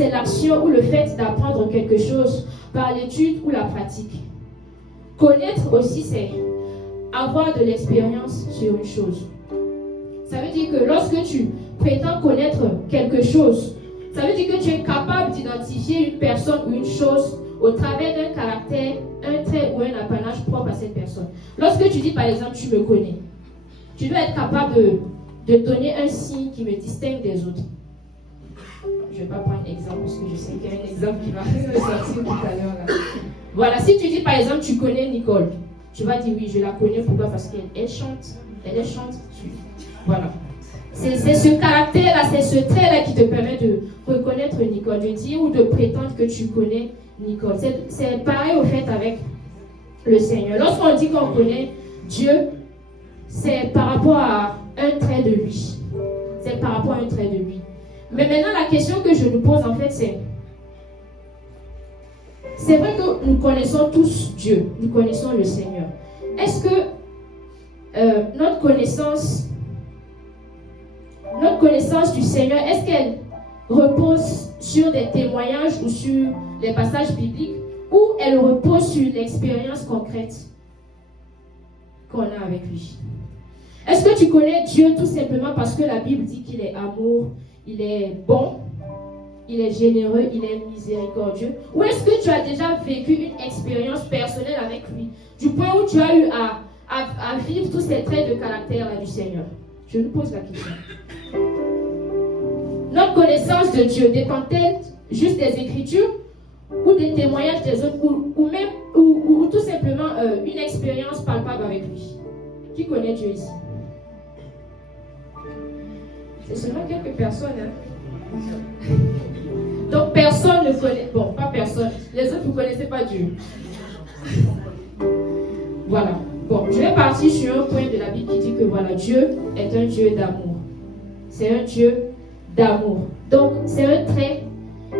c'est l'action ou le fait d'apprendre quelque chose par l'étude ou la pratique. Connaître aussi, c'est avoir de l'expérience sur une chose. Ça veut dire que lorsque tu prétends connaître quelque chose, ça veut dire que tu es capable d'identifier une personne ou une chose au travers d'un caractère, un trait ou un apanage propre à cette personne. Lorsque tu dis par exemple, tu me connais, tu dois être capable de donner un signe qui me distingue des autres. Je ne vais pas prendre exemple parce que je sais qu'il y a un exemple qui va ressortir tout à l'heure. Là. Voilà, si tu dis par exemple, tu connais Nicole, tu vas dire oui, je la connais. Pourquoi? Parce qu'elle chante. Elle chante. Voilà. C'est ce caractère-là, c'est ce trait-là qui te permet de reconnaître Nicole, de dire ou de prétendre que tu connais Nicole. C'est pareil au fait avec le Seigneur. Lorsqu'on dit qu'on connaît Dieu, c'est par rapport à un trait de lui. C'est par rapport à un trait de lui. Mais maintenant, la question que je nous pose en fait, c'est vrai que nous connaissons tous Dieu, nous connaissons le Seigneur. Est-ce que notre connaissance du Seigneur, est-ce qu'elle repose sur des témoignages ou sur les passages bibliques, ou elle repose sur l'expérience concrète qu'on a avec lui? Est-ce que tu connais Dieu tout simplement parce que la Bible dit qu'il est amour, il est bon, il est généreux, il est miséricordieux? Ou est-ce que tu as déjà vécu une expérience personnelle avec lui, du point où tu as eu à vivre tous ces traits de caractère du Seigneur? Je nous pose la question. Notre connaissance de Dieu dépend-elle juste des Écritures ou des témoignages des autres, ou tout simplement une expérience palpable avec lui? Qui connaît Dieu ici? C'est seulement quelques personnes. Hein? Donc personne ne connaît. Bon, pas personne. Les autres, vous ne connaissez pas Dieu. Voilà. Bon, je vais partir sur un point de la Bible qui dit que voilà, Dieu est un Dieu d'amour. C'est un Dieu d'amour. Donc, c'est un trait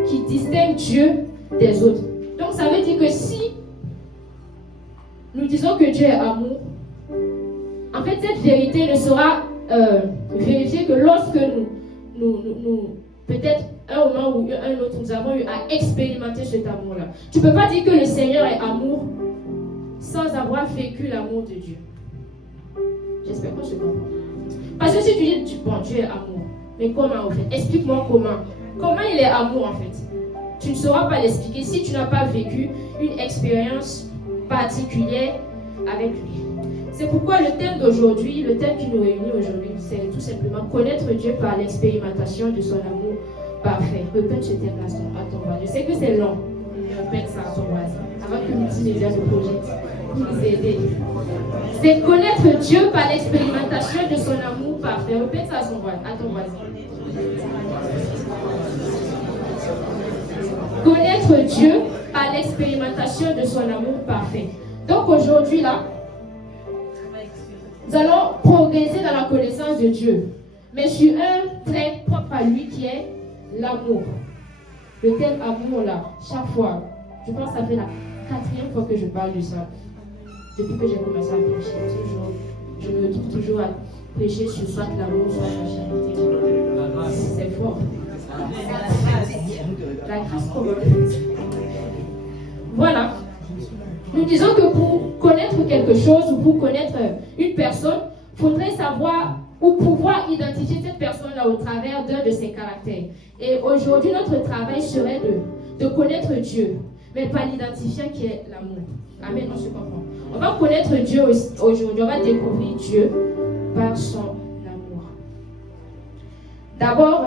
qui distingue Dieu des autres. Donc, ça veut dire que si nous disons que Dieu est amour, en fait, cette vérité ne sera vérifiée que lorsque nous peut-être un moment ou un autre, nous avons eu à expérimenter cet amour-là. Tu ne peux pas dire que le Seigneur est amour sans avoir vécu l'amour de Dieu. J'espère qu'on se comprend. Parce que si tu dis, bon, Dieu est amour, mais comment en fait? Explique-moi comment. Comment il est amour en fait? Tu ne sauras pas l'expliquer si tu n'as pas vécu une expérience particulière avec lui. C'est pourquoi le thème d'aujourd'hui, le thème qui nous réunit aujourd'hui, c'est tout simplement connaître Dieu par l'expérimentation de son amour parfait. Répète ce thème-là à ton voisin. Je sais que c'est long, mais répète ça à ton voisin. Avant que multimédia le projette. Vous aider. C'est connaître Dieu par l'expérimentation de son amour parfait. Répète ça à ton voisin. Connaître Dieu par l'expérimentation de son amour parfait. Donc aujourd'hui là, nous allons progresser dans la connaissance de Dieu, mais sur un trait propre à lui qui est l'amour. Le thème amour là, chaque fois, je pense que ça fait la 4e fois que je parle de ça. Depuis que j'ai commencé à prêcher, je me retrouve toujours à prêcher sur soit l'amour, soit la charité. C'est fort. La grâce commune. Voilà. Nous disons que pour connaître quelque chose ou pour connaître une personne, il faudrait savoir ou pouvoir identifier cette personne-là au travers d'un de ses caractères. Et aujourd'hui, notre travail serait de connaître Dieu, mais par l'identifiant qui est l'amour. Amen, on se comprend. On va connaître Dieu aujourd'hui, on va découvrir Dieu par son amour. D'abord,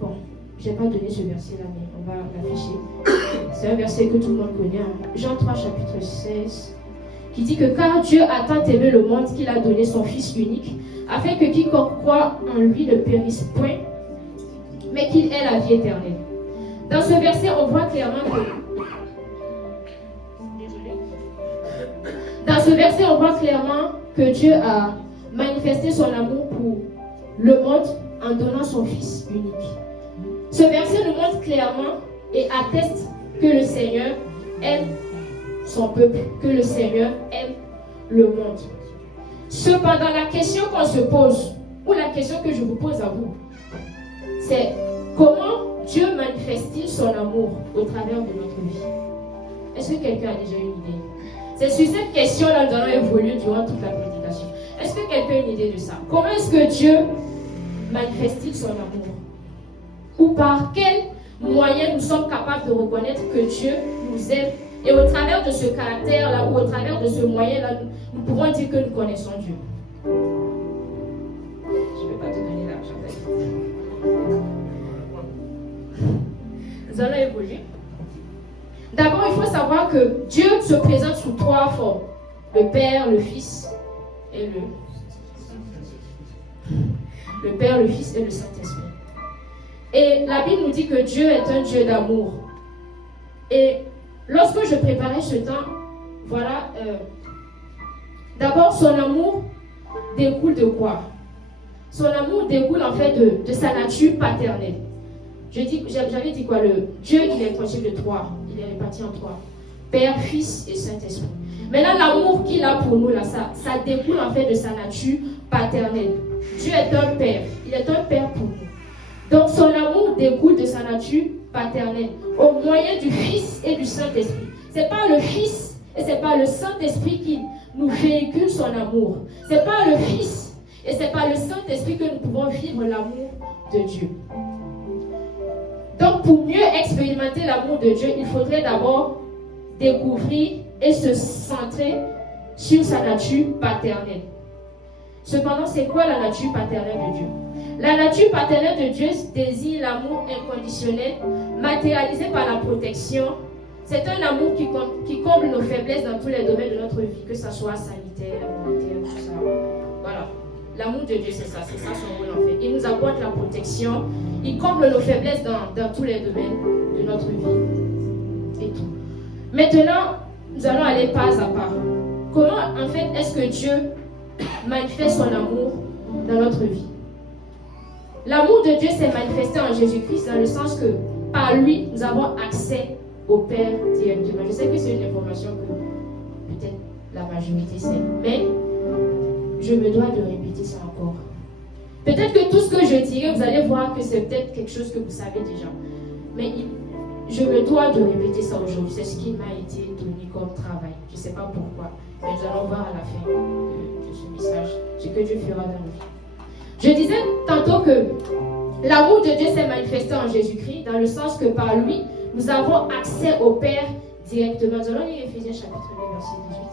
bon, je n'ai pas donné ce verset-là, mais on va l'afficher. C'est un verset que tout le monde connaît. Hein. Jean 3, chapitre 16, qui dit que car Dieu a tant aimé le monde qu'il a donné son Fils unique, afin que quiconque croit en lui ne périsse point, mais qu'il ait la vie éternelle. Dans ce verset, on voit clairement que Dieu a manifesté son amour pour le monde en donnant son Fils unique. Ce verset nous montre clairement et atteste que le Seigneur aime son peuple, que le Seigneur aime le monde. Cependant, la question qu'on se pose, ou la question que je vous pose à vous, c'est comment Dieu manifeste-t-il son amour au travers de notre vie? Est-ce que quelqu'un a déjà une idée? C'est sur cette question-là que nous allons évoluer durant toute la prédication. Est-ce que quelqu'un a une idée de ça? Comment est-ce que Dieu manifeste-t-il son amour? Ou par quel moyen nous sommes capables de reconnaître que Dieu nous aime? Et au travers de ce caractère-là, ou au travers de ce moyen-là, nous pouvons dire que nous connaissons Dieu. Je ne vais pas te donner l'argent. Nous allons évoluer. D'abord, il faut savoir que Dieu se présente sous 3 formes. Le Père, le Fils et le Père, le Fils et le Saint-Esprit. Et la Bible nous dit que Dieu est un Dieu d'amour. Et lorsque je préparais ce temps, voilà, d'abord son amour découle de quoi? Son amour découle en fait de sa nature paternelle. J'avais dit quoi? Dieu, il est constitué de 3. Il est réparti en 3. Père, Fils et Saint-Esprit. Maintenant, l'amour qu'il a pour nous, là, ça découle en fait de sa nature paternelle. Dieu est un Père. Il est un Père pour nous. Donc, son amour découle de sa nature paternelle, au moyen du Fils et du Saint-Esprit. Ce n'est pas le Fils et ce n'est pas le Saint-Esprit qui nous véhicule son amour. Ce n'est pas le Fils et ce n'est pas le Saint-Esprit que nous pouvons vivre l'amour de Dieu. Donc, pour mieux expérimenter l'amour de Dieu, il faudrait d'abord découvrir et se centrer sur sa nature paternelle. Cependant, c'est quoi la nature paternelle de Dieu? La nature paternelle de Dieu désigne l'amour inconditionnel, matérialisé par la protection. C'est un amour qui comble nos faiblesses dans tous les domaines de notre vie, que ce soit sanitaire, humanitaire, tout ça. Voilà. L'amour de Dieu, c'est ça son rôle en fait. Il nous apporte la protection, il comble nos faiblesses dans tous les domaines de notre vie et tout. Maintenant, nous allons aller pas à pas. Comment en fait est-ce que Dieu manifeste son amour dans notre vie? L'amour de Dieu s'est manifesté en Jésus-Christ dans le sens que par lui, nous avons accès au Père directement. Je sais que c'est une information que peut-être la majorité sait, mais je me dois de répéter ça encore. Peut-être que tout ce que je dirai, vous allez voir que c'est peut-être quelque chose que vous savez déjà. Mais je me dois de répéter ça aujourd'hui. C'est ce qui m'a été donné comme travail. Je ne sais pas pourquoi. Mais nous allons voir à la fin de ce message ce que Dieu fera dans nos vies. Je disais tantôt que l'amour de Dieu s'est manifesté en Jésus-Christ dans le sens que par lui, nous avons accès au Père directement. Nous allons lire Éphésiens chapitre 2, verset 18.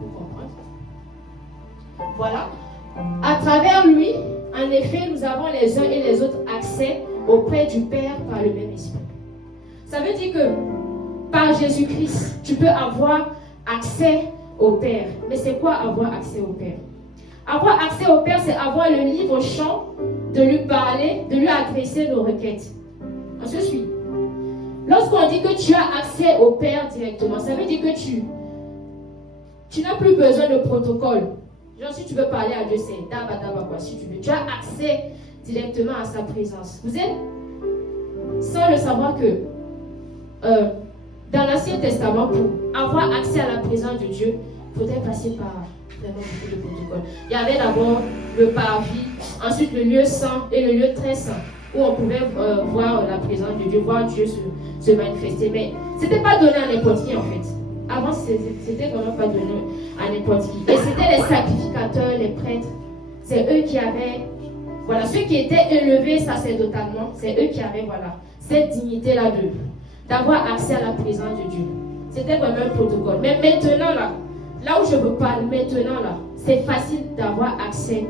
Pour comprendre. Voilà. À travers lui, en effet, nous avons les uns et les autres accès auprès du Père par le même esprit. Ça veut dire que par Jésus-Christ, tu peux avoir accès au Père. Mais c'est quoi avoir accès au Père? Avoir accès au Père, c'est avoir le libre champ de lui parler, de lui adresser nos requêtes. On se suit. Lorsqu'on dit que tu as accès au Père directement, ça veut dire que tu n'as plus besoin de protocole. Genre, si tu veux parler à Dieu, c'est daba quoi, si tu veux. Tu as accès directement à sa présence. Vous êtes sans le savoir que dans l'Ancien Testament, pour avoir accès à la présence de Dieu, il faudrait passer par vraiment beaucoup de protocoles. Il y avait d'abord le parvis, ensuite le lieu saint et le lieu très saint, où on pouvait voir la présence de Dieu, voir Dieu se manifester. Mais ce n'était pas donné à n'importe qui en fait. Avant, c'était vraiment pas donné à n'importe qui. Et c'était les sacrificateurs, les prêtres. C'est eux qui avaient, voilà, ceux qui étaient élevés sacerdotalement, c'est eux qui avaient, voilà, cette dignité-là d'avoir accès à la présence de Dieu. C'était vraiment un protocole. Mais maintenant, là où je vous parle, maintenant, c'est facile d'avoir accès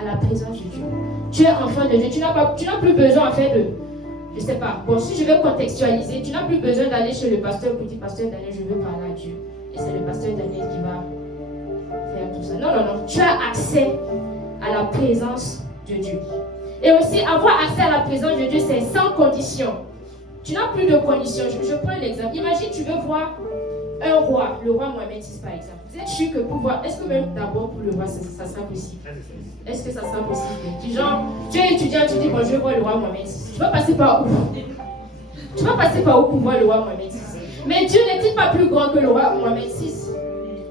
à la présence de Dieu. Tu es enfant de Dieu. Tu n'as plus besoin, en fait, je ne sais pas. Bon, si je veux contextualiser, tu n'as plus besoin d'aller chez le pasteur pour dire, pasteur Daniel, je veux parler à Dieu. Et c'est le pasteur Daniel qui va faire tout ça. Non. Tu as accès à la présence de Dieu. Et aussi, avoir accès à la présence de Dieu, c'est sans condition. Tu n'as plus de conditions. Je prends l'exemple. Imagine, tu veux voir un roi, le roi Mohamed VI par exemple. Vous êtes sûr que pour voir, est-ce que même d'abord pour le voir, ça sera possible? Est-ce que ça sera possible? Du genre, tu es étudiant, tu dis, bon, je veux voir le roi Mohamed VI. Tu vas passer par où? Tu vas passer par où pour voir le roi Mohamed VI? Mais Dieu n'est-il pas plus grand que le roi Mohamed VI?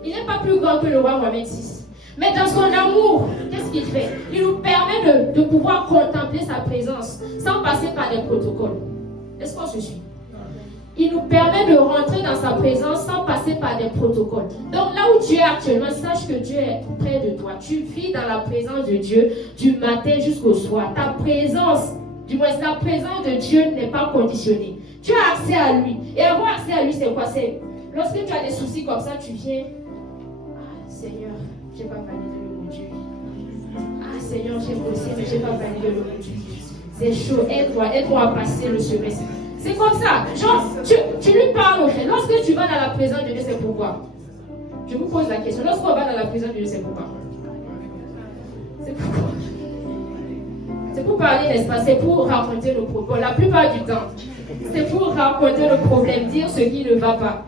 Il n'est pas plus grand que le roi Mohamed VI. Mais dans son amour, qu'est-ce qu'il fait? Il nous permet de pouvoir contempler sa présence sans passer par des protocoles. Est-ce qu'on se suit? Il nous permet de rentrer dans sa présence sans passer par des protocoles. Donc là où tu es actuellement, sache que Dieu est près de toi. Tu vis dans la présence de Dieu du matin jusqu'au soir. Ta présence, du moins la présence de Dieu n'est pas conditionnée. Tu as accès à lui. Et avoir accès à lui, c'est quoi? C'est lorsque tu as des soucis comme ça, tu viens. Ah Seigneur, je n'ai pas validé le mot Dieu. Ah Seigneur, j'ai bossé, mais je n'ai pas validé le mot Dieu. C'est chaud, aide-moi à passer le semestre. C'est comme ça. Genre, tu lui parles au fait. Lorsque tu vas dans la présence de Dieu, c'est pourquoi? Je vous pose la question. Lorsqu'on va dans la présence de Dieu, c'est pourquoi? C'est pourquoi? C'est pour parler, n'est-ce pas? C'est pour raconter nos problèmes. La plupart du temps, c'est pour raconter nos problèmes, dire ce qui ne va pas.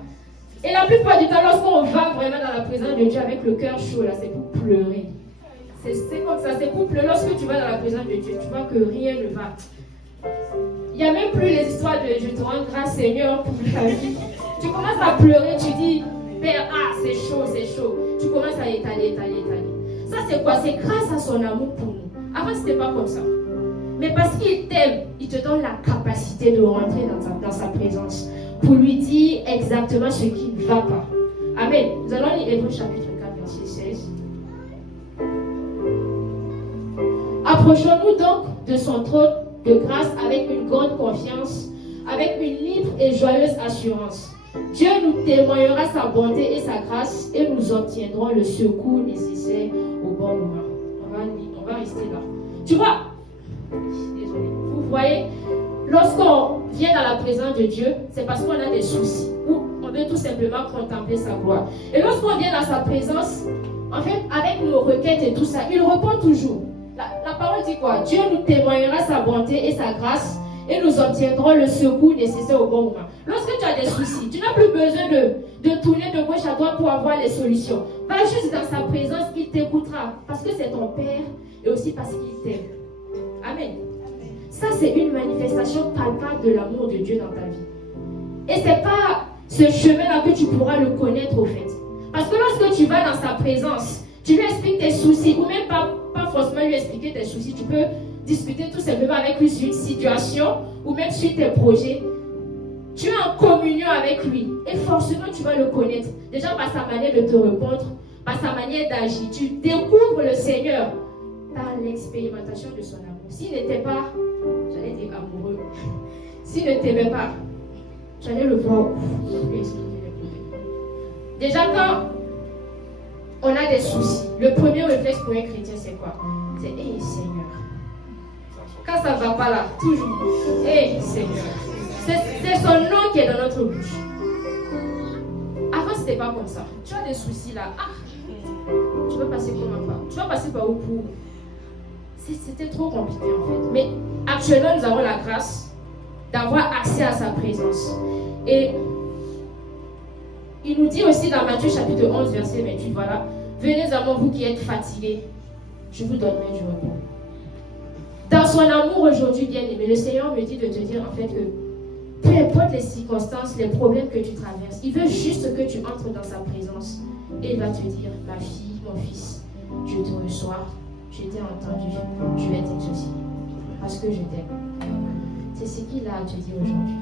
Et la plupart du temps, lorsqu'on va vraiment dans la présence de Dieu avec le cœur chaud, là, c'est pour pleurer. C'est comme ça, c'est pour pleurer. Lorsque tu vas dans la présence de Dieu, tu vois que rien ne va. Il n'y a même plus les histoires de je te rends grâce Seigneur pour ta vie. Tu commences à pleurer, tu dis Père, ah c'est chaud. Tu commences à étaler. Ça c'est quoi? C'est grâce à son amour pour nous. Avant c'était pas comme ça. Mais parce qu'il t'aime, il te donne la capacité de rentrer dans sa présence pour lui dire exactement ce qui ne va pas. Amen. Nous allons lire Hébreux chapitre 4, verset 16. Approchons-nous donc de son trône de grâce avec une grande confiance, avec une libre et joyeuse assurance. Dieu nous témoignera sa bonté et sa grâce et nous obtiendrons le secours nécessaire au bon moment. On va rester là. Tu vois, désolé, vous voyez, lorsqu'on vient dans la présence de Dieu, c'est parce qu'on a des soucis ou on veut tout simplement contempler sa gloire. Et lorsqu'on vient dans sa présence, en fait, avec nos requêtes et tout ça, il répond toujours. La parole dit quoi? Dieu nous témoignera sa bonté et sa grâce et nous obtiendrons le secours nécessaire au bon moment. Lorsque tu as des soucis, tu n'as plus besoin de tourner de gauche à droite pour avoir les solutions. Va juste dans sa présence, il t'écoutera parce que c'est ton Père et aussi parce qu'il t'aime. Amen. Ça, c'est une manifestation palpable de l'amour de Dieu dans ta vie. Et ce n'est pas ce chemin-là que tu pourras le connaître au fait. Parce que lorsque tu vas dans sa présence, tu lui expliques tes soucis ou même pas forcément lui expliquer tes soucis. Tu peux discuter tout simplement avec lui sur une situation ou même sur tes projets. Tu es en communion avec lui et forcément tu vas le connaître. Déjà par sa manière de te répondre, par sa manière d'agir. Tu découvres le Seigneur par l'expérimentation de son amour. S'il n'était pas, j'allais dire amoureux, s'il ne t'aimait pas, j'allais le voir lui expliquer les problèmes. Déjà quand on a des soucis, le premier réflexe pour un chrétien c'est quoi? C'est hey Seigneur. Quand ça ne va pas là, toujours hey Seigneur. C'est son nom qui est dans notre bouche. Avant c'était pas comme ça. Tu as des soucis là, tu veux passer comment pas? Tu vas passer par où pour? C'était trop compliqué en fait. Mais actuellement nous avons la grâce d'avoir accès à sa présence. Et il nous dit aussi dans Matthieu chapitre 11 verset 28, voilà, venez à moi vous qui êtes fatigués, je vous donnerai du repos. Dans son amour aujourd'hui bien aimé, le Seigneur me dit de te dire en fait que peu importe les circonstances, les problèmes que tu traverses, il veut juste que tu entres dans sa présence et il va te dire, ma fille, mon fils, je te reçois, je t'ai entendu, je vais t'exaucer parce que je t'aime. C'est ce qu'il a à te dire aujourd'hui.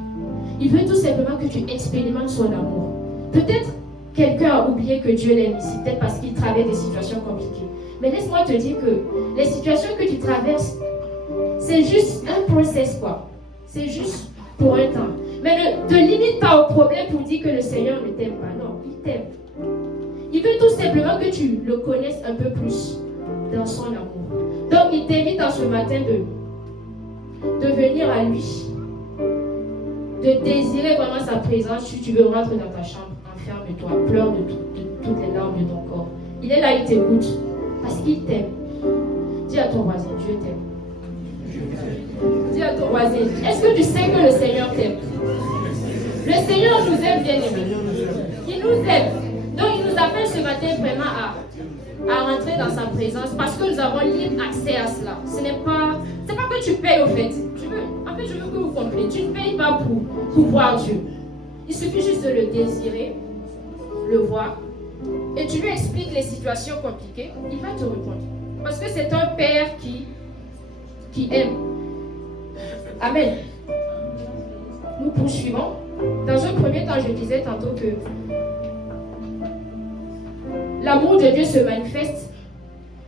Il veut tout simplement que tu expérimentes son amour. Peut-être quelqu'un a oublié que Dieu l'aime ici, peut-être parce qu'il traverse des situations compliquées. Mais laisse-moi te dire que les situations que tu traverses, c'est juste un process quoi. C'est juste pour un temps. Mais ne te limite pas au problème pour dire que le Seigneur ne t'aime pas. Non, il t'aime. Il veut tout simplement que tu le connaisses un peu plus dans son amour. Donc il t'invite en ce matin de venir à lui, de désirer vraiment sa présence. Si tu veux rentrer dans ta chambre, enferme-toi, pleure de toutes les larmes de ton corps. Il est là, il t'écoute parce qu'il t'aime. Dis à ton voisin, Dieu t'aime. Dis à ton voisin, est-ce que tu sais que le Seigneur t'aime? Le Seigneur nous aime bien aimé. Il nous aime. Donc il nous appelle ce matin vraiment à rentrer dans sa présence parce que nous avons libre accès à cela. C'est pas que tu payes au fait. Je veux que vous compreniez. Tu ne payes pas pour voir Dieu. Il suffit juste de le désirer, le voir et tu lui expliques les situations compliquées, il va te répondre. Parce que c'est un père qui aime. Amen. Nous poursuivons. Dans un premier temps, je disais tantôt que l'amour de Dieu se manifeste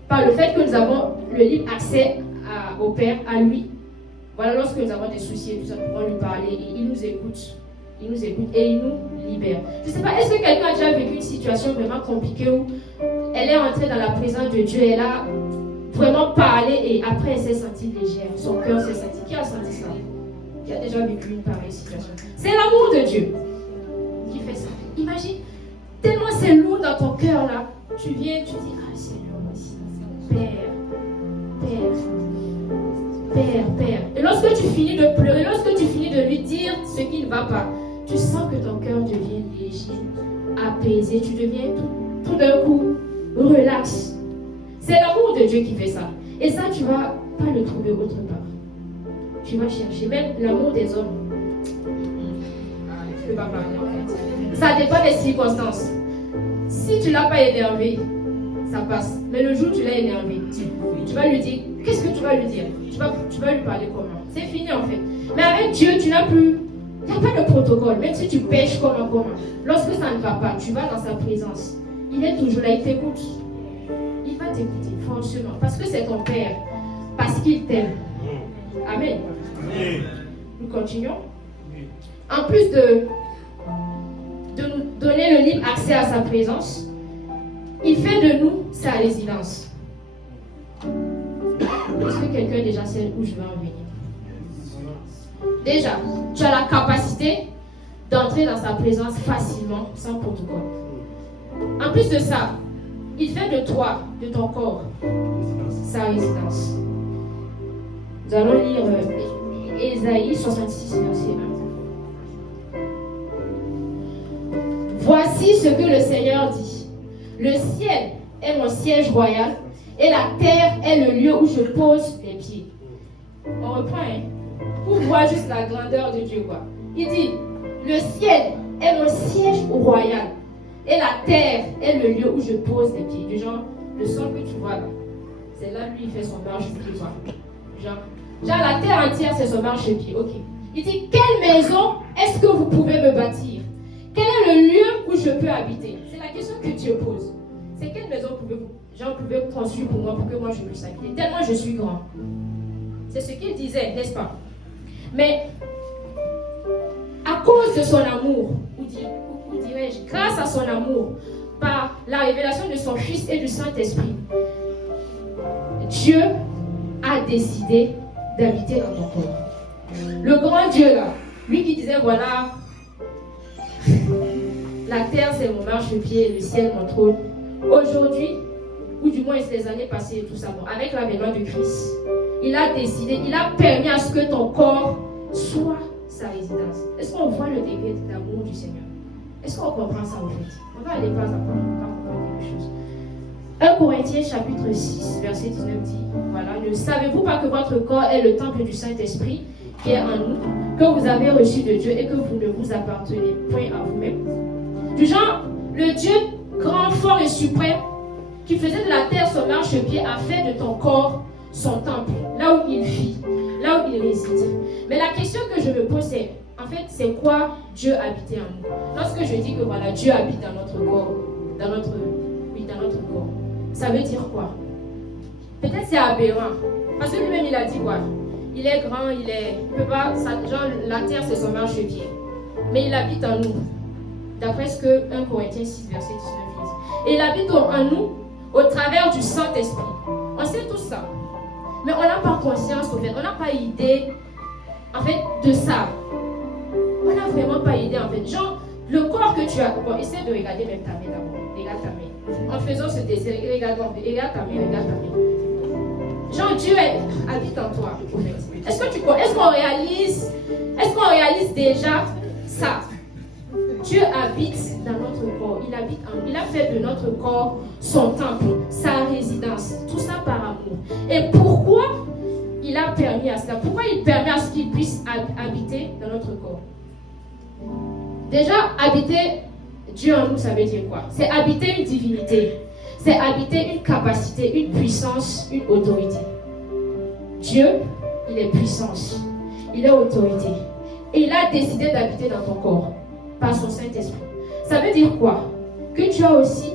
par le fait que nous avons le libre accès au Père, à lui. Voilà, lorsque nous avons des soucis et tout ça, nous pouvons lui parler et il nous écoute. Il nous écoute et il nous libère. Je ne sais pas, est-ce que quelqu'un a déjà vécu une situation vraiment compliquée où elle est entrée dans la présence de Dieu, elle a vraiment parlé et après elle s'est sentie légère, son cœur s'est senti. Qui a senti ça? Qui a déjà vécu une pareille situation? C'est l'amour de Dieu qui fait ça. Imagine, tellement c'est lourd dans ton cœur là, tu viens, tu dis, ah Seigneur, merci, Père, Père. Et lorsque tu finis de pleurer, lorsque tu finis de lui dire ce qui ne va pas, tu sens que ton cœur devient léger, apaisé, tu deviens tout d'un coup relax. C'est l'amour de Dieu qui fait ça. Et ça, tu ne vas pas le trouver autre part. Tu vas chercher, même l'amour des hommes. Je ne peux pas parler en fait. Ça dépend des circonstances. Si tu ne l'as pas énervé, ça passe. Mais le jour où tu l'as énervé, tu vas lui dire, qu'est-ce que tu vas lui dire? Tu vas lui parler comment? C'est fini en fait. Mais avec Dieu, tu n'as plus, il n'y a pas de protocole. Même si tu pêches comment. Lorsque ça ne va pas, tu vas dans sa présence. Il est toujours là, il t'écoute. Il va t'écouter, franchement. Parce que c'est ton Père. Parce qu'il t'aime. Amen. Nous continuons. En plus de nous donner le libre accès à sa présence, il fait de nous sa résidence. Est-ce que quelqu'un déjà sait où je vais en venir? Déjà, tu as la capacité d'entrer dans sa présence facilement, sans protocole. En plus de ça, il fait de toi, de ton corps, sa résidence. Nous allons lire Ésaïe 66, verset 1. Voici ce que le Seigneur dit. Le ciel est mon siège royal et la terre est le lieu où je pose les pieds. On reprend, pour voir juste la grandeur de Dieu, quoi. Il dit, le ciel est mon siège royal et la terre est le lieu où je pose les pieds. Du genre, le sol que tu vois là, c'est là lui il fait son marche-pied, quoi. Genre la terre entière c'est son marche-pied, ok. Il dit, quelle maison est-ce que vous pouvez me bâtir? Quel est le lieu où je peux habiter? C'est la question que Dieu pose. C'est quelle maison pouvez vous construire pour moi, pour que moi je puisse habiter? Tellement je suis grand. C'est ce qu'il disait, n'est-ce pas? Mais à cause de son amour, ou dirais-je, grâce à son amour, par la révélation de son Fils et du Saint-Esprit, Dieu a décidé d'habiter dans ton corps. Le grand Dieu là, lui qui disait voilà, la terre c'est mon marchepied, le ciel mon trône. Aujourd'hui, ou du moins ces années passées et tout ça, bon, avec l'avènement de Christ, il a décidé, il a permis à ce que ton corps soit sa résidence. Est-ce qu'on voit le degré d'amour du Seigneur? Est-ce qu'on comprend ça en fait? On va aller pas à pas, on va comprendre quelque chose. 1 Corinthiens chapitre 6, verset 19 dit, voilà, ne savez-vous pas que votre corps est le temple du Saint-Esprit qui est en nous, que vous avez reçu de Dieu et que vous ne vous appartenez point à vous-même? Du genre, le Dieu grand, fort et suprême qui faisait de la terre son marchepied a fait de ton corps son temple, là où il vit, là où il réside. Mais la question que je me pose, c'est, en fait, c'est quoi Dieu habitait en nous? Lorsque je dis que voilà, Dieu habite dans notre corps, dans notre corps, ça veut dire quoi? Peut-être c'est aberrant. Parce que lui-même, il a dit quoi? Il est grand, il peut pas, genre, la terre, c'est son marchepied. Mais il habite en nous. D'après ce que 1 Corinthiens 6, verset 19 dit. Et il habite en nous au travers du Saint-Esprit. On sait tout ça. Mais on n'a pas conscience, en fait. On n'a pas idée, en fait, de ça. On n'a vraiment pas idée, en fait. Genre, le corps que tu as... Bon, essaie de regarder même ta main d'abord. Regarde ta main. En faisant ce dessin, regarde ta main. Genre, Dieu habite en toi, en fait. Est-ce qu'on réalise déjà ça? Dieu habite dans notre corps. Il a fait de notre corps son temple, sa résidence. Tout ça par amour. Et pourquoi il a permis à cela? Pourquoi il permet à ce qu'il puisse habiter dans notre corps? Déjà, habiter Dieu en nous, ça veut dire quoi? C'est habiter une divinité. C'est habiter une capacité, une puissance, une autorité. Dieu, il est puissance. Il est autorité. Et il a décidé d'habiter dans ton corps par son Saint-Esprit. Ça veut dire quoi? Que tu as aussi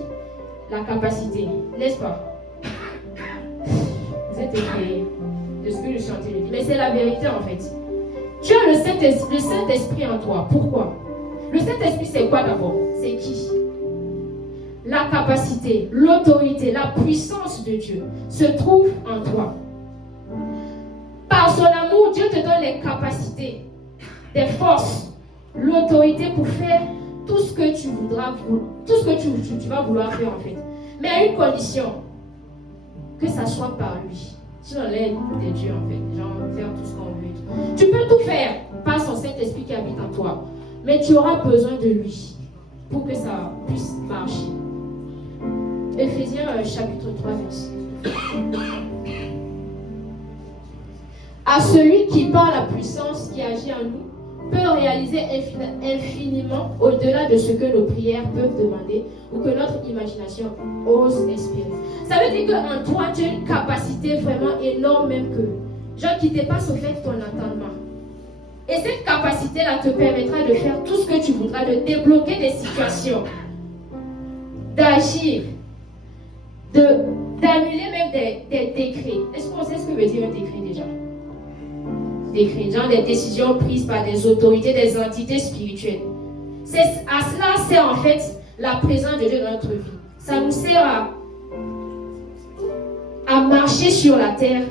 la capacité, n'est-ce pas? Vous êtes effrayés de ce que je suis en train de dire. Mais c'est la vérité en fait. Tu as le Saint-Esprit en toi. Pourquoi? Le Saint-Esprit, c'est quoi d'abord? C'est qui? La capacité, l'autorité, la puissance de Dieu se trouve en toi. Par son amour, Dieu te donne les capacités, des forces, l'autorité pour faire tout ce que tu voudras, tout ce que tu vas vouloir faire en fait. Mais à une condition, que ça soit par lui. Sur l'aide de Dieu en fait, genre faire tout ce qu'on veut. Tu peux tout faire par son Saint-Esprit qui habite en toi, mais tu auras besoin de lui pour que ça puisse marcher. Éphésiens chapitre 3 verset. À celui qui par la puissance qui agit en nous peut réaliser infiniment au-delà de ce que nos prières peuvent demander ou que notre imagination ose espérer. Ça veut dire qu'en toi, tu as une capacité vraiment énorme même que, genre qui dépasse au fait ton entendement. Et cette capacité-là te permettra de faire tout ce que tu voudras, de débloquer des situations, d'agir, d'annuler même des décrets. Est-ce qu'on sait ce que veut dire un décret déjà? Décrets, genre des décisions prises par des autorités, des entités spirituelles. À cela sert en fait la présence de Dieu dans notre vie. Ça nous sert à marcher sur la terre,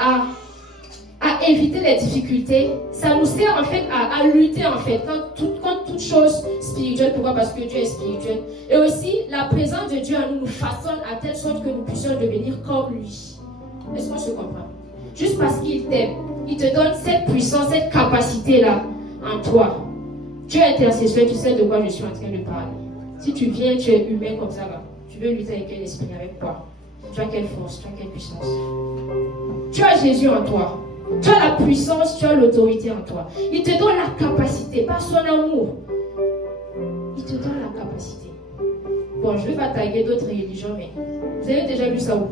à éviter les difficultés. Ça nous sert en fait à lutter en fait contre toute chose spirituelle. Pourquoi? Parce que Dieu est spirituel. Et aussi, la présence de Dieu en nous façonne à telle sorte que nous puissions devenir comme lui. Est-ce qu'on se comprend? Juste parce qu'il t'aime, il te donne cette puissance, cette capacité-là en toi. Tu es intercesseur, tu sais de quoi je suis en train de parler. Si tu viens, tu es humain comme ça, là. Tu veux lutter avec quel esprit, avec quoi? Tu as quelle force, tu as quelle puissance? Tu as Jésus en toi. Tu as la puissance, tu as l'autorité en toi. Il te donne la capacité, par son amour. Il te donne la capacité. Bon, je ne vais pas taguer d'autres religions, mais vous avez déjà vu ça où?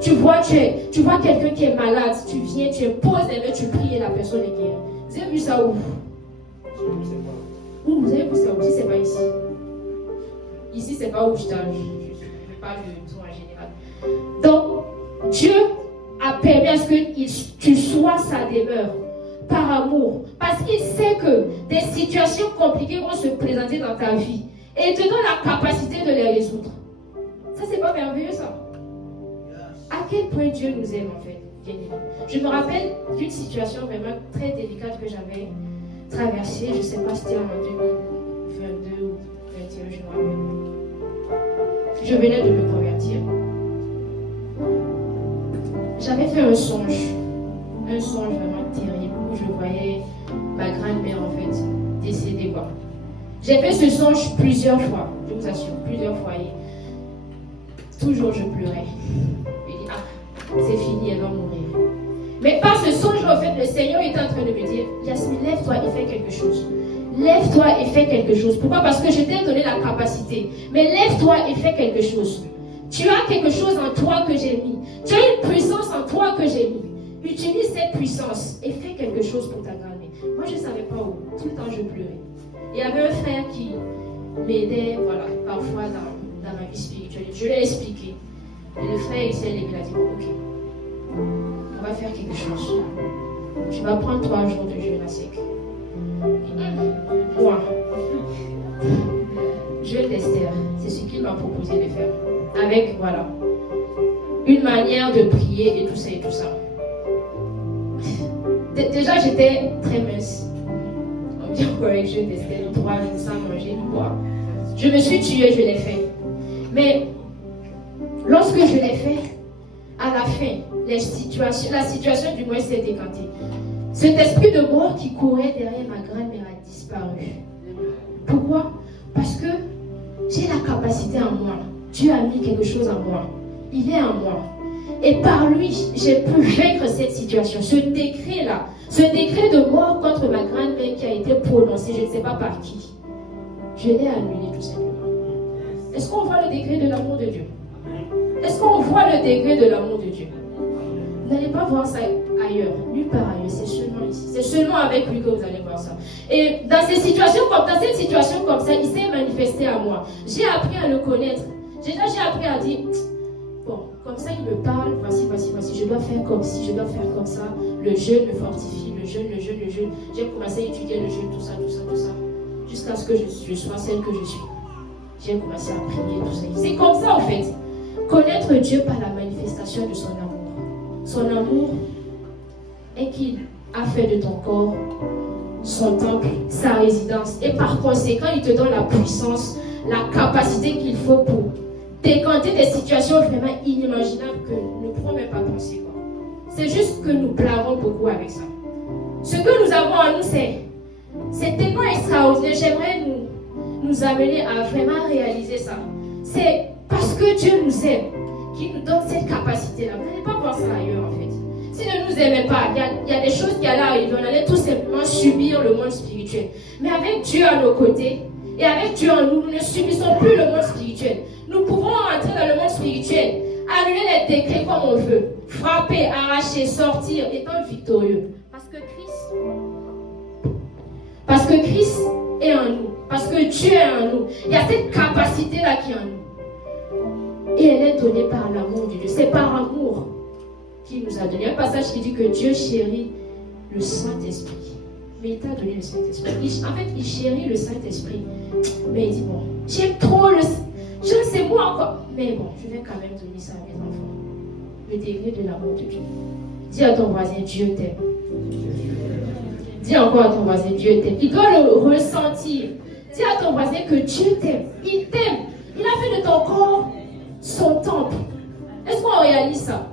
Tu vois quelqu'un qui est malade, tu viens, tu imposes les mains, tu pries et la personne est guérie. Vous avez vu ça où? Où vous avez vu ça où? Si c'est pas ici. Ici, c'est pas où je parle de tout en général. Donc, Dieu a permis à ce que tu sois sa demeure par amour. Parce qu'il sait que des situations compliquées vont se présenter dans ta vie. Et il te donne la capacité de les résoudre. Ça, c'est pas merveilleux, ça? À quel point Dieu nous aime en fait, bien aimé. Je me rappelle d'une situation vraiment très délicate que j'avais traversée. Je ne sais pas si c'était en 2022 ou 2021, je me rappelle. Je venais de me convertir. J'avais fait un songe vraiment terrible où je voyais ma grand-mère en fait décédée quoi. J'ai fait ce songe plusieurs fois, je vous assure, plusieurs fois. Et toujours je pleurais. C'est fini, elle va mourir. Mais par ce songe, en fait, le Seigneur est en train de me dire, Yasmine, lève-toi et fais quelque chose. Lève-toi et fais quelque chose. Pourquoi? Parce que je t'ai donné la capacité. Mais lève-toi et fais quelque chose. Tu as quelque chose en toi que j'ai mis. Tu as une puissance en toi que j'ai mis. Utilise cette puissance et fais quelque chose pour ta grand-mère. Moi, je ne savais pas où. Tout le temps, je pleurais. Il y avait un frère qui m'aidait, voilà, parfois dans ma vie spirituelle. Je lui ai expliqué. Et le frère ici, il a dit, ok, on va faire quelque chose. Tu vas prendre 3 jours de jeûne à sec. Moi, jeûne d'Esther, c'est ce qu'il m'a proposé de faire. Avec, voilà, une manière de prier et tout ça et tout ça. Déjà, j'étais très mince. On me dit encore avec jeûne d'Esther, 3 jours sans manger, boire. Je me suis tuée, je l'ai fait. Mais lorsque je l'ai fait, à la fin, la situation du moins s'est décantée. Cet esprit de mort qui courait derrière ma grand-mère a disparu. Pourquoi? Parce que j'ai la capacité en moi. Dieu a mis quelque chose en moi. Il est en moi. Et par lui, j'ai pu vaincre cette situation. Ce décret-là, ce décret de mort contre ma grand-mère qui a été prononcé, je ne sais pas par qui. je l'ai annulé tout simplement. Est-ce qu'on voit le degré de l'amour de Dieu? Est-ce qu'on voit le degré de l'amour de Dieu? Vous n'allez pas voir ça ailleurs, nulle part ailleurs, c'est seulement ici. C'est seulement avec lui que vous allez voir ça. Et dans cette situation comme ça, il s'est manifesté à moi. J'ai appris à le connaître. J'ai appris à dire, bon, comme ça il me parle, voici, je dois faire comme ci, je dois faire comme ça. Le jeûne me fortifie, le jeûne. J'ai commencé à étudier le jeûne, tout ça. Jusqu'à ce que je sois celle que je suis. J'ai commencé à prier, tout ça. C'est comme ça en fait. Connaître Dieu par la manifestation de son amour. Son amour est qu'il a fait de ton corps son temple, sa résidence. Et par conséquent, il te donne la puissance, la capacité qu'il faut pour décanter des situations vraiment inimaginables que nous ne pouvons même pas penser. C'est juste que nous blâmons beaucoup avec ça. Ce que nous avons en nous, c'est tellement extraordinaire. J'aimerais nous amener à vraiment réaliser ça. C'est parce que Dieu nous aime qu'il nous donne cette capacité-là. Vous n'allez pas voir ça ailleurs en fait. S'il ne nous aimait pas, il y a des choses qui allaient arriver. On allait tout simplement subir le monde spirituel. Mais avec Dieu à nos côtés et avec Dieu en nous, nous ne subissons plus le monde spirituel. Nous pouvons entrer dans le monde spirituel, annuler les décrets comme on veut, frapper, arracher, sortir, étant victorieux. Parce que Christ est en nous. Parce que Dieu est en nous. Il y a cette capacité-là qui est en nous. Et elle est donnée par l'amour de Dieu. C'est par amour qu'il nous a donné. Un passage qui dit que Dieu chérit le Saint-Esprit. Mais il t'a donné le Saint-Esprit. En fait, il chérit le Saint-Esprit. Mais il dit, bon, j'aime trop le... Je sais moi encore. Mais bon, je vais quand même donner ça à mes enfants. Le degré de l'amour de Dieu. Dis à ton voisin, Dieu t'aime. Dis encore à ton voisin, Dieu t'aime. Il doit le ressentir. Dis à ton voisin que Dieu t'aime. Il t'aime. Il a fait de ton corps son temple. Est-ce qu'on réalise ça?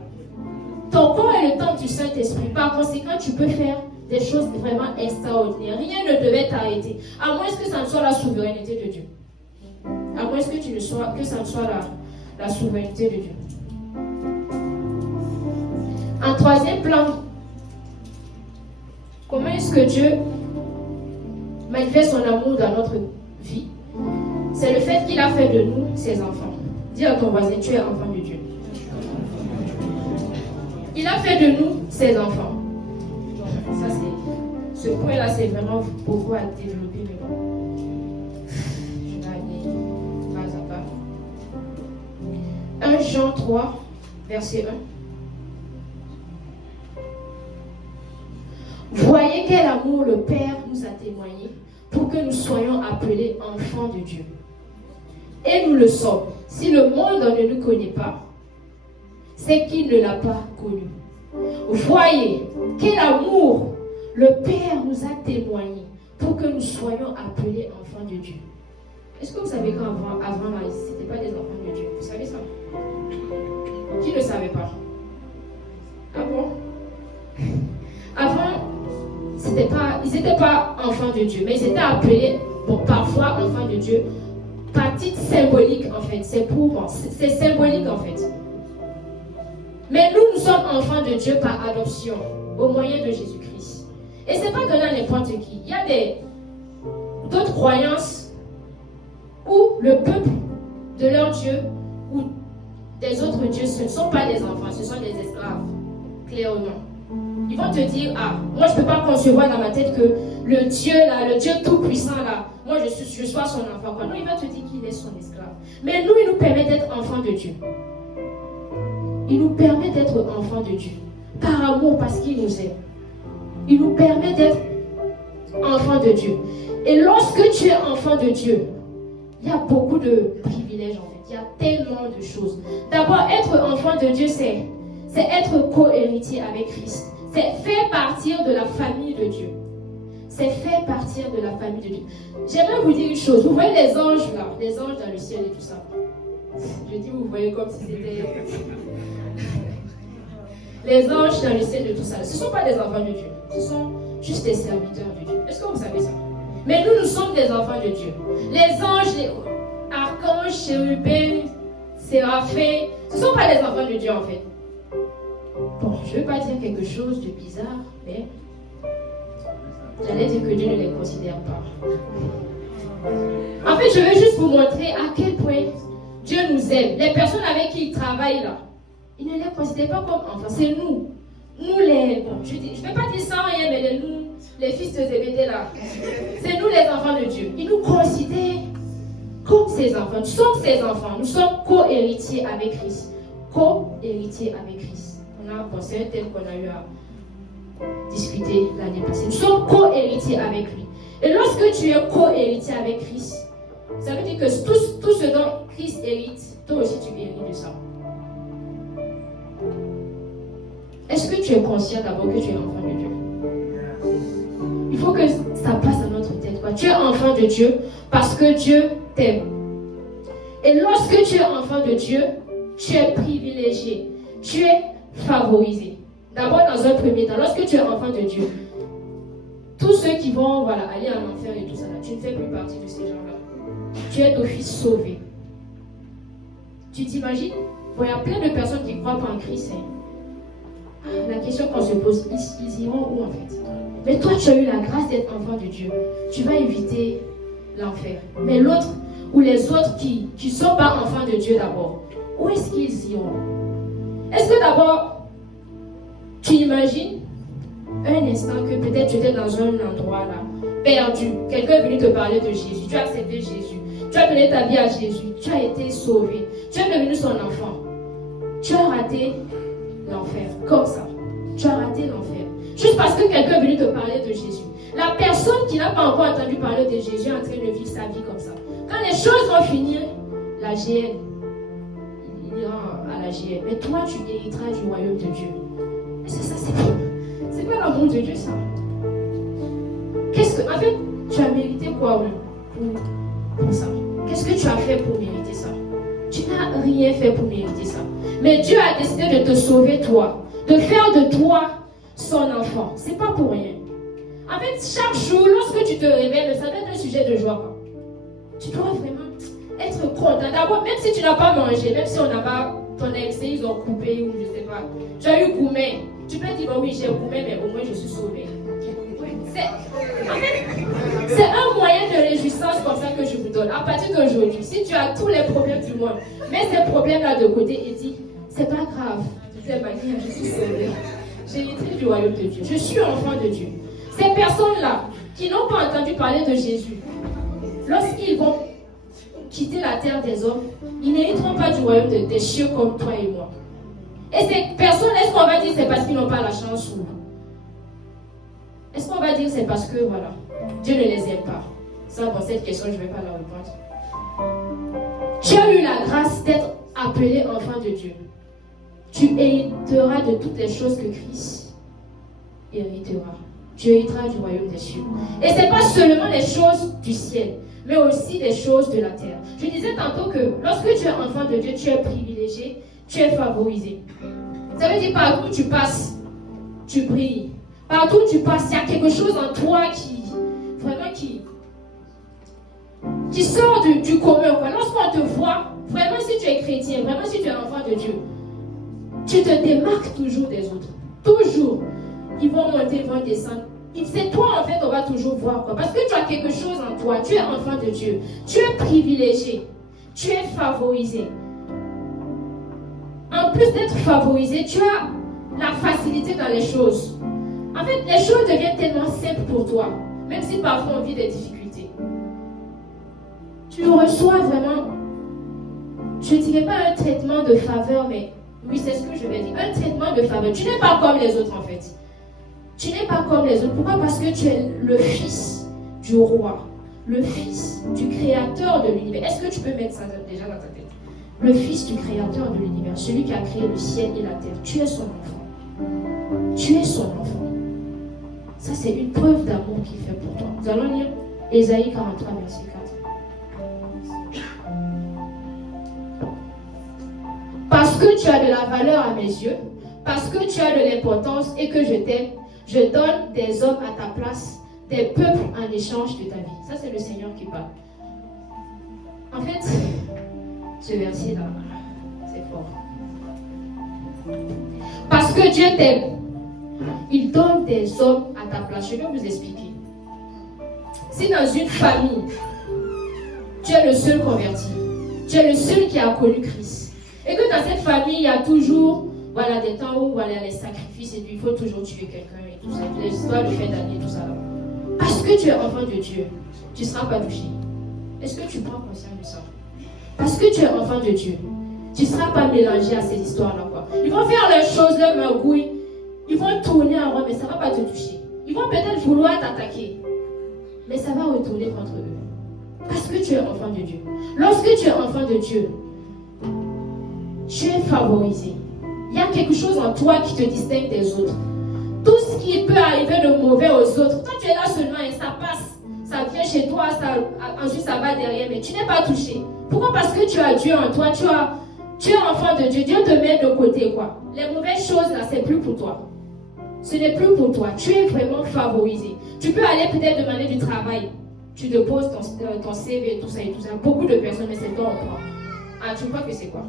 Ton corps est le temple du Saint-Esprit. Par conséquent, tu peux faire des choses vraiment extraordinaires. Rien ne devait t'arrêter. À moins que ça ne soit la souveraineté de Dieu. À moins que ça ne soit la souveraineté de Dieu. En troisième plan, comment est-ce que Dieu manifeste son amour dans notre vie? C'est le fait qu'il a fait de nous ses enfants. Dis à ton voisin, tu es enfant de Dieu. Il a fait de nous ses enfants. Ça, ce point-là, c'est vraiment beaucoup à développer. Mais bon, je vais aller pas à pas. 1 Jean 3, verset 1. Voyez quel amour le Père nous a témoigné pour que nous soyons appelés enfants de Dieu. Et nous le sommes. Si le monde ne nous connaît pas, c'est qu'il ne l'a pas connu. Voyez quel amour le Père nous a témoigné pour que nous soyons appelés enfants de Dieu. Est-ce que vous savez qu'avant là, ce n'étaient pas des enfants de Dieu? Vous savez ça? Qui ne savait pas? Ah bon? Avant, ils n'étaient pas enfants de Dieu, mais ils étaient appelés, bon, parfois enfants de Dieu, par titre symbolique en fait. C'est symbolique en fait. Mais nous sommes enfants de Dieu par adoption, au moyen de Jésus-Christ. Et ce n'est pas donné à n'importe qui. Il y a d'autres croyances où le peuple de leur Dieu ou des autres dieux, ce ne sont pas des enfants, ce sont des esclaves, clairement. Ils vont te dire, ah, moi je ne peux pas concevoir dans ma tête que le Dieu là, le Dieu tout-puissant là, moi je sois son enfant. Non, il va te dire qu'il est son esclave. Mais nous, il nous permet d'être enfants de Dieu. Il nous permet d'être enfants de Dieu. Par amour, parce qu'il nous aime. Il nous permet d'être enfants de Dieu. Et lorsque tu es enfant de Dieu, il y a beaucoup de privilèges en fait. Il y a tellement de choses. D'abord, être enfant de Dieu, c'est être co-héritier avec Christ. C'est faire partir de la famille de Dieu. C'est faire partir de la famille de Dieu. J'aimerais vous dire une chose. Vous voyez les anges là, les anges dans le ciel et tout ça. Je dis, vous voyez comme si c'était... Les anges dans le ciel et tout ça. Ce ne sont pas des enfants de Dieu. Ce sont juste des serviteurs de Dieu. Est-ce que vous savez ça? Mais nous sommes des enfants de Dieu. Les anges, les archanges, chérubins, séraphins, ce ne sont pas des enfants de Dieu en fait. Bon, je ne veux pas dire quelque chose de bizarre, mais j'allais dire que Dieu ne les considère pas. En fait, je veux juste vous montrer à quel point Dieu nous aime. Les personnes avec qui il travaille là, il ne les considère pas comme enfants. C'est nous. Nous les... Bon, je ne vais pas dire ça rien, mais nous, les fils de Zébédée là, c'est nous les enfants de Dieu. Il nous considère comme ses enfants. Nous sommes ses enfants. Nous sommes co-héritiers avec Christ. Co-héritiers avec Christ. On a pensé un thème qu'on a eu à discuter l'année passée. Nous sommes co-héritiers avec lui. Et lorsque tu es co-héritier avec Christ, ça veut dire que tout ce dont Christ hérite, toi aussi tu hérites de ça. Est-ce que tu es conscient d'abord que tu es enfant de Dieu? Il faut que ça passe à notre tête. Quoi. Tu es enfant de Dieu parce que Dieu t'aime. Et lorsque tu es enfant de Dieu, tu es privilégié. Tu es favorisé. D'abord, dans un premier temps, lorsque tu es enfant de Dieu, tous ceux qui vont aller en enfer et tout ça, là, tu ne fais plus partie de ces gens-là. Tu es d'office sauvé. Tu t'imagines? Bon, il y a plein de personnes qui croient pas en Christ. La question qu'on se pose, ils iront où en fait? Mais toi, tu as eu la grâce d'être enfant de Dieu. Tu vas éviter l'enfer. Mais l'autre, ou les autres qui ne sont pas enfants de Dieu d'abord, où est-ce qu'ils iront? Est-ce que d'abord, tu imagines un instant que peut-être tu étais dans un endroit là, perdu, quelqu'un est venu te parler de Jésus, tu as accepté Jésus, tu as donné ta vie à Jésus, tu as été sauvé, tu es devenu son enfant, tu as raté l'enfer, comme ça, tu as raté l'enfer, juste parce que quelqu'un est venu te parler de Jésus. La personne qui n'a pas encore entendu parler de Jésus est en train de vivre sa vie comme ça. Quand les choses vont finir, la GN, il ira à la GN, mais toi tu hériteras du royaume de Dieu. Et ça, c'est pas l'amour de Dieu, ça. En fait, tu as mérité quoi pour ça? Qu'est-ce que tu as fait pour mériter ça? Tu n'as rien fait pour mériter ça. Mais Dieu a décidé de te sauver, toi. De faire de toi son enfant. C'est pas pour rien. En fait, chaque jour, lorsque tu te réveilles, ça doit être un sujet de joie. Tu dois vraiment être content. D'abord, même si tu n'as pas mangé, même si on n'a pas ton excès, ils ont coupé ou je ne sais pas. Tu as eu gourmet. Tu peux dire, oui, j'ai gourmet, mais au moins je suis sauvé. C'est un moyen de réjouissance comme ça que je vous donne. À partir d'aujourd'hui, si tu as tous les problèmes du monde, mets ces problèmes-là de côté et dis, c'est pas grave. Je suis sauvé. J'ai hérité du royaume de Dieu. Je suis enfant de Dieu. Ces personnes-là qui n'ont pas entendu parler de Jésus, lorsqu'ils vont quitter la terre des hommes, ils n'hériteront pas du royaume des cieux comme toi et moi. Et ces personnes, est-ce qu'on va dire c'est parce qu'ils n'ont pas la chance ou est-ce qu'on va dire c'est parce que Dieu ne les aime pas? Ça, pour cette question, je ne vais pas la répondre. Tu as eu la grâce d'être appelé enfant de Dieu. Tu hériteras de toutes les choses que Christ héritera. Tu hériteras du royaume des cieux. Et ce n'est pas seulement les choses du ciel, mais aussi les choses de la terre. Je disais tantôt que lorsque tu es enfant de Dieu, tu es privilégié, tu es favorisé. Ça veut dire partout où tu passes, tu brilles. Partout où tu passes, il y a quelque chose en toi qui sort du commun. Lorsqu'on te voit, vraiment si tu es chrétien, vraiment si tu es enfant de Dieu, tu te démarques toujours des autres. Toujours. Ils vont monter, ils vont descendre. C'est toi en fait, on va toujours voir. Parce que tu as quelque chose en toi. Tu es enfant de Dieu. Tu es privilégié. Tu es favorisé. En plus d'être favorisé, tu as la facilité dans les choses. En fait, les choses deviennent tellement simples pour toi, même si parfois on vit des difficultés. Tu reçois vraiment, je ne dirais pas un traitement de faveur, mais oui, c'est ce que je vais dire, un traitement de faveur. Tu n'es pas comme les autres en fait. Tu n'es pas comme les autres. Pourquoi? Parce que tu es le fils du roi, le fils du créateur de l'univers. Est-ce que tu peux mettre ça déjà dans ta tête? Le fils du créateur de l'univers, celui qui a créé le ciel et la terre. Tu es son enfant. Tu es son enfant. Ça, c'est une preuve d'amour qu'il fait pour toi. Nous allons lire Ésaïe 43, verset 4. Parce que tu as de la valeur à mes yeux, parce que tu as de l'importance et que je t'aime, je donne des hommes à ta place, des peuples en échange de ta vie. Ça, c'est le Seigneur qui parle. En fait, ce verset-là, c'est fort. Parce que Dieu t'aime, il donne des hommes à ta place. Je vais vous expliquer. Si dans une famille, tu es le seul converti. Tu es le seul qui a connu Christ. Et que dans cette famille, il y a toujours des temps où les sacrifices et puis il faut toujours tuer quelqu'un et tout ça. Les histoires de fin d'année, tout ça. Là. Parce que tu es enfant de Dieu, tu ne seras pas touché. Est-ce que tu prends conscience de ça? Parce que tu es enfant de Dieu, tu ne seras pas mélangé à ces histoires-là. Ils vont faire leurs choses, leurs magouilles. Ils vont tourner en rond, mais ça ne va pas te toucher. Ils vont peut-être vouloir t'attaquer, mais ça va retourner contre eux. Parce que tu es enfant de Dieu. Lorsque tu es enfant de Dieu, tu es favorisé. Il y a quelque chose en toi qui te distingue des autres. Tout ce qui peut arriver de mauvais aux autres, toi tu es là seulement et ça passe. Ça vient chez toi, ensuite ça va derrière, mais tu n'es pas touché. Pourquoi? Parce que tu as Dieu en toi, tu es enfant de Dieu. Dieu te met de côté, quoi. Les mauvaises choses, là, c'est plus pour toi. Ce n'est plus pour toi. Tu es vraiment favorisé. Tu peux aller peut-être demander du travail. Tu déposes ton CV et tout ça. Beaucoup de personnes, mais c'est toi en prend. Ah, tu crois que c'est quoi?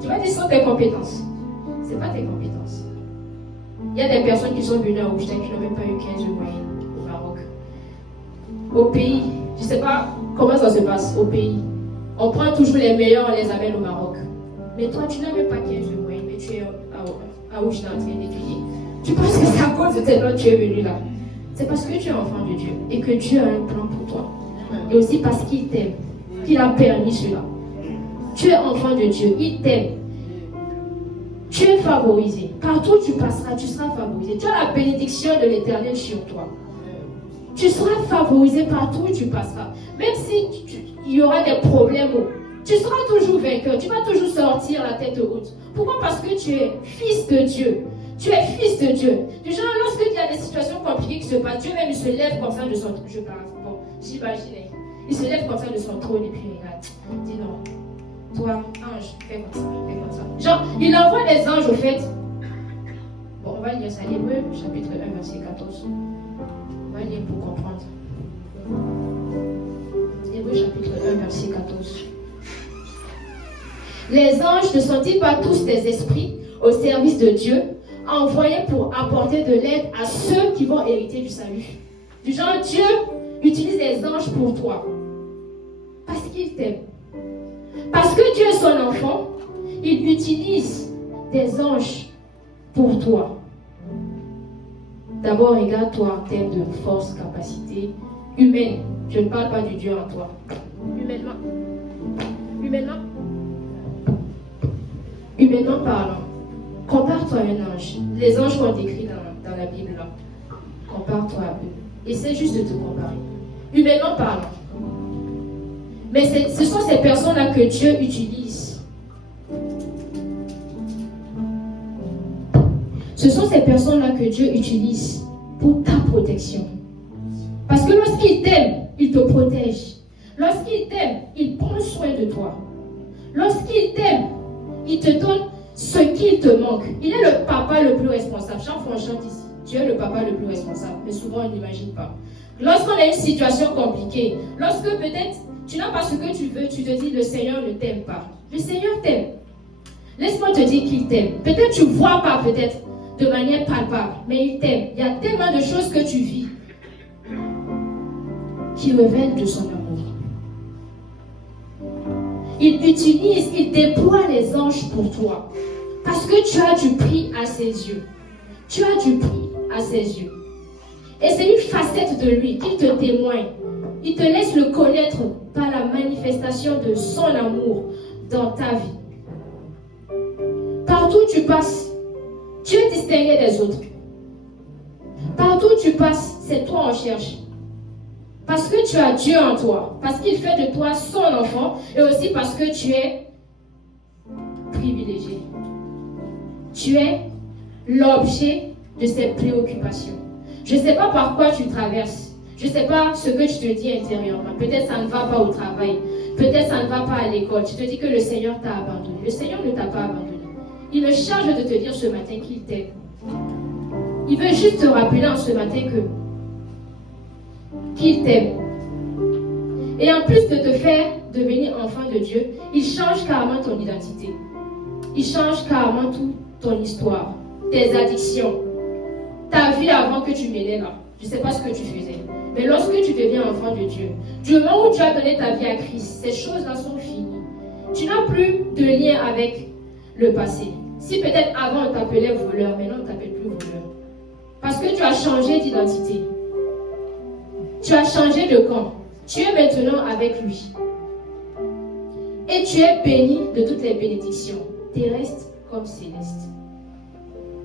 Tu vas dire, ce sont tes compétences. Ce n'est pas tes compétences. Il y a des personnes qui sont venues à Oujda qui n'ont même pas eu 15 de moyenne au Maroc. Au pays, je ne sais pas comment ça se passe au pays. On prend toujours les meilleurs, on les amène au Maroc. Mais toi, tu n'as même pas 15 de moyenne, mais tu es à Oujda en train d'étudier. Tu penses que c'est à cause de tes notes que tu es venu là? C'est parce que tu es enfant de Dieu et que Dieu a un plan pour toi. Et aussi parce qu'il t'aime, qu'il a permis cela. Tu es enfant de Dieu, il t'aime. Tu es favorisé. Partout où tu passeras, tu seras favorisé. Tu as la bénédiction de l'Éternel sur toi. Tu seras favorisé partout où tu passeras. Même si il y aura des problèmes, tu seras toujours vainqueur. Tu vas toujours sortir la tête haute. Pourquoi? Parce que tu es fils de Dieu. Tu es fils de Dieu. Du genre, lorsqu'il y a des situations compliquées qui se passent, Dieu même se lève comme ça de son trône. Je parle. Bon, j'imagine. Il se lève comme ça de son trône et puis il regarde. Dis non. Toi, ange, fais comme ça, fais comme ça. Genre, il envoie des anges au fait. Bon, on va lire ça. Hébreux, chapitre 1, verset 14. On va lire pour comprendre. Hébreux, chapitre 1, verset 14. Les anges ne sont-ils pas tous des esprits au service de Dieu, envoyés pour apporter de l'aide à ceux qui vont hériter du salut? Du genre, Dieu utilise les anges pour toi. Parce qu'il t'aime. Parce que Dieu est son enfant, il utilise des anges pour toi. D'abord, regarde-toi en termes de force, capacité humaine. Je ne parle pas du Dieu en toi. Humainement parlant, compare-toi à un ange. Les anges sont décrits dans la Bible là. Compare-toi à eux. Essaie juste de te comparer. Humainement parlant. Mais ce sont ces personnes-là que Dieu utilise. Ce sont ces personnes-là que Dieu utilise pour ta protection. Parce que lorsqu'il t'aime, il te protège. Lorsqu'il t'aime, il prend soin de toi. Lorsqu'il t'aime, il te donne ce qu'il te manque. Il est le papa le plus responsable. Chaque fois on chante ici, Dieu est le papa le plus responsable. Mais souvent on n'imagine pas. Lorsqu'on a une situation compliquée, lorsque peut-être tu n'as pas ce que tu veux, tu te dis le Seigneur ne t'aime pas. Le Seigneur t'aime. Laisse-moi te dire qu'il t'aime. Peut-être tu ne vois pas peut-être de manière palpable, mais il t'aime. Il y a tellement de choses que tu vis qui révèlent de son amour. Il utilise, il déploie les anges pour toi. Parce que tu as du prix à ses yeux. Tu as du prix à ses yeux. Et c'est une facette de lui qu'il te témoigne. Il te laisse le connaître par la manifestation de son amour dans ta vie. Partout où tu passes, tu es distingué des autres. Partout où tu passes, c'est toi en cherche. Parce que tu as Dieu en toi. Parce qu'il fait de toi son enfant. Et aussi parce que tu es privilégié. Tu es l'objet de ses préoccupations. Je ne sais pas par quoi tu traverses. Je ne sais pas ce que tu te dis intérieurement. Peut-être ça ne va pas au travail. Peut-être ça ne va pas à l'école. Tu te dis que le Seigneur t'a abandonné. Le Seigneur ne t'a pas abandonné. Il me charge de te dire ce matin qu'il t'aime. Il veut juste te rappeler en ce matin qu'il t'aime. Et en plus de te faire devenir enfant de Dieu, il change carrément ton identité. Il change carrément toute ton histoire, tes addictions, ta vie avant que tu m'élèves là. Je ne sais pas ce que tu faisais. Mais lorsque tu deviens enfant de Dieu, du moment où tu as donné ta vie à Christ, ces choses-là sont finies. Tu n'as plus de lien avec le passé. Si peut-être avant on t'appelait voleur, maintenant on ne t'appelle plus voleur. Parce que tu as changé d'identité. Tu as changé de camp. Tu es maintenant avec lui. Et tu es béni de toutes les bénédictions, terrestres comme célestes.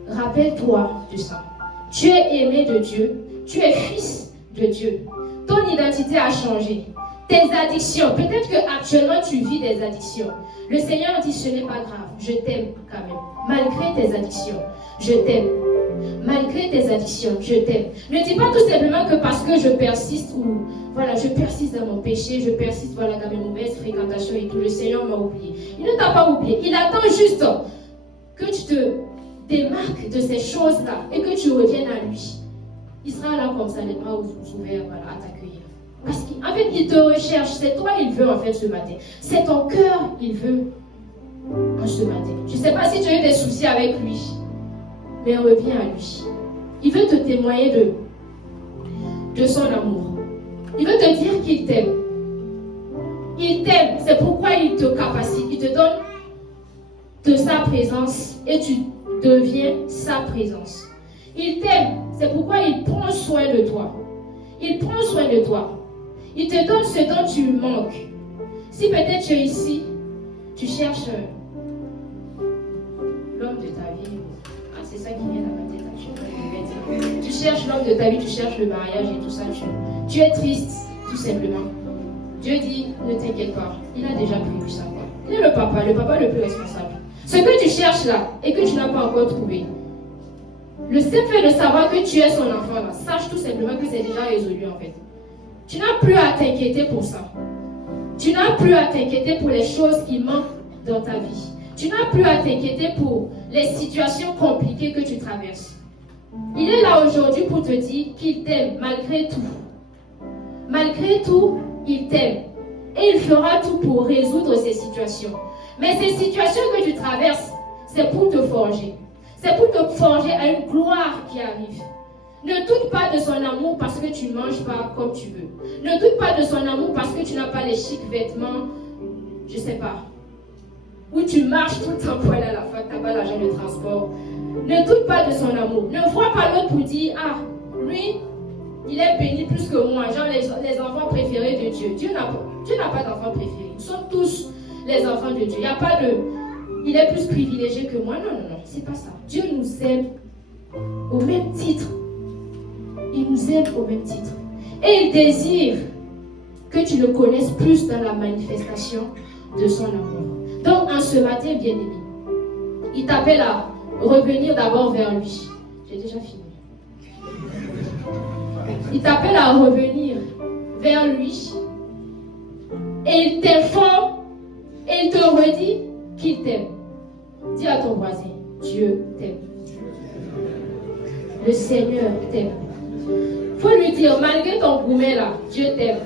Rappelle-toi de ça. Tu es aimé de Dieu. Tu es fils de Dieu. Ton identité a changé. Tes addictions, peut-être qu'actuellement tu vis des addictions. Le Seigneur dit ce n'est pas grave, je t'aime quand même. Malgré tes addictions, je t'aime. Malgré tes addictions, je t'aime. Ne dis pas tout simplement que parce que je persiste ou voilà, je persiste dans mon péché, je persiste voilà, dans mes mauvaises fréquentations et tout, le Seigneur m'a oublié. Il ne t'a pas oublié. Il attend juste que tu te démarques de ces choses-là et que tu reviennes à lui. Il sera là comme ça, les bras ouverts voilà, à t'accueillir. Parce qu'en fait, il te recherche. C'est toi il veut en fait ce matin. C'est ton cœur il veut en ce matin. Je ne sais pas si tu as eu des soucis avec lui, mais reviens à lui. Il veut te témoigner de son amour. Il veut te dire qu'il t'aime. Il t'aime. C'est pourquoi il te capacite. Il te donne de sa présence et tu deviens sa présence. Il t'aime. C'est pourquoi il prend soin de toi. Il prend soin de toi. Il te donne ce dont tu manques. Si peut-être tu es ici, tu cherches l'homme de ta vie. Ah, c'est ça qui vient dans ma tête actuellement. Tu cherches l'homme de ta vie, tu cherches le mariage et tout ça. Tu es triste, tout simplement. Dieu dit, ne t'inquiète pas. Il a déjà prévu ça. Il est le papa le plus responsable. Ce que tu cherches là et que tu n'as pas encore trouvé, le simple fait de savoir que tu es son enfant là, sache tout simplement que c'est déjà résolu en fait. Tu n'as plus à t'inquiéter pour ça. Tu n'as plus à t'inquiéter pour les choses qui manquent dans ta vie. Tu n'as plus à t'inquiéter pour les situations compliquées que tu traverses. Il est là aujourd'hui pour te dire qu'il t'aime malgré tout. Malgré tout, il t'aime. Et il fera tout pour résoudre ces situations. Mais ces situations que tu traverses, c'est pour te forger. C'est pour te forger à une gloire qui arrive. Ne doute pas de son amour parce que tu ne manges pas comme tu veux. Ne doute pas de son amour parce que tu n'as pas les chics vêtements, je ne sais pas. Ou tu marches tout le temps pour aller à la fac, tu n'as pas l'argent de transport. Ne doute pas de son amour. Ne vois pas l'autre pour dire, ah, lui, il est béni plus que moi. Genre les enfants préférés de Dieu. Dieu n'a pas d'enfants préférés. Nous sommes tous les enfants de Dieu. Il n'y a pas de... Il est plus privilégié que moi. Non, c'est pas ça. Dieu nous aime au même titre. Il nous aime au même titre. Et il désire que tu le connaisses plus dans la manifestation de son amour. Donc, en ce matin, bien-aimé, il t'appelle à revenir d'abord vers lui. J'ai déjà fini. Il t'appelle à revenir vers lui. Et il t'informe et il te redit qu'il t'aime. Dis à ton voisin, Dieu t'aime. Le Seigneur t'aime. Il faut lui dire, malgré ton gourmet là, Dieu t'aime.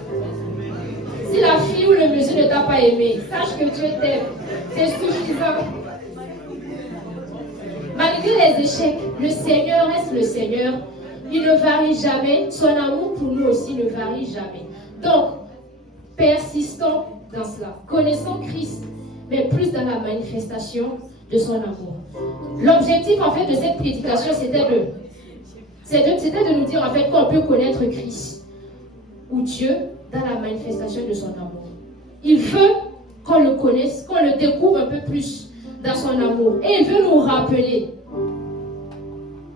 Si la fille ou le monsieur ne t'a pas aimé, sache que Dieu t'aime. C'est suffisant. Malgré les échecs, le Seigneur reste le Seigneur. Il ne varie jamais. Son amour pour nous aussi ne varie jamais. Donc, persistons dans cela. Connaissons Christ, mais plus dans la manifestation de son amour. L'objectif en fait de cette prédication, c'était de nous dire en fait qu'on peut connaître Christ ou Dieu dans la manifestation de son amour. Il veut qu'on le connaisse, qu'on le découvre un peu plus dans son amour. Et il veut nous rappeler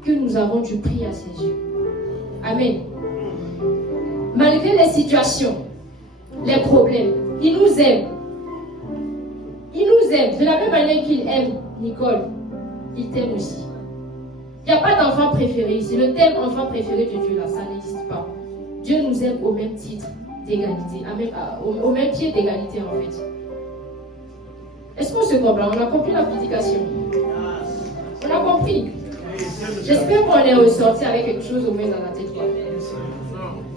que nous avons du prix à ses yeux. Amen. Malgré les situations, les problèmes, il nous aime. Il nous aime. De la même manière qu'il aime Nicole, il t'aime aussi. Il n'y a pas d'enfant préféré ici. Le thème enfant préféré de Dieu là, ça n'existe pas. Dieu nous aime au même titre d'égalité, au même pied d'égalité en fait. Est-ce qu'on se comprend? On a compris la prédication. On a compris. J'espère qu'on est ressorti avec quelque chose au moins dans la tête.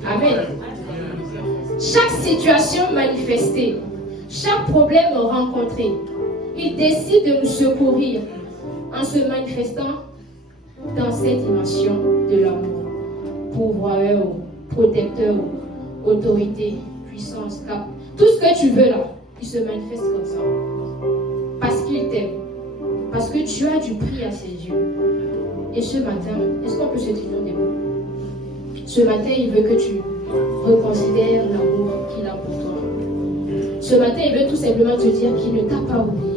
Amen. Chaque situation manifestée, chaque problème rencontré, il décide de nous secourir en se manifestant dans cette dimension de l'amour. Pourvoyeur, protecteur, autorité, puissance, cap. Tout ce que tu veux là, il se manifeste comme ça. Parce qu'il t'aime. Parce que tu as du prix à ses yeux. Et ce matin, est-ce qu'on peut se dire des mots? Ce matin, il veut que tu reconsidères l'amour qu'il a pour toi. Ce matin, il veut tout simplement te dire qu'il ne t'a pas oublié.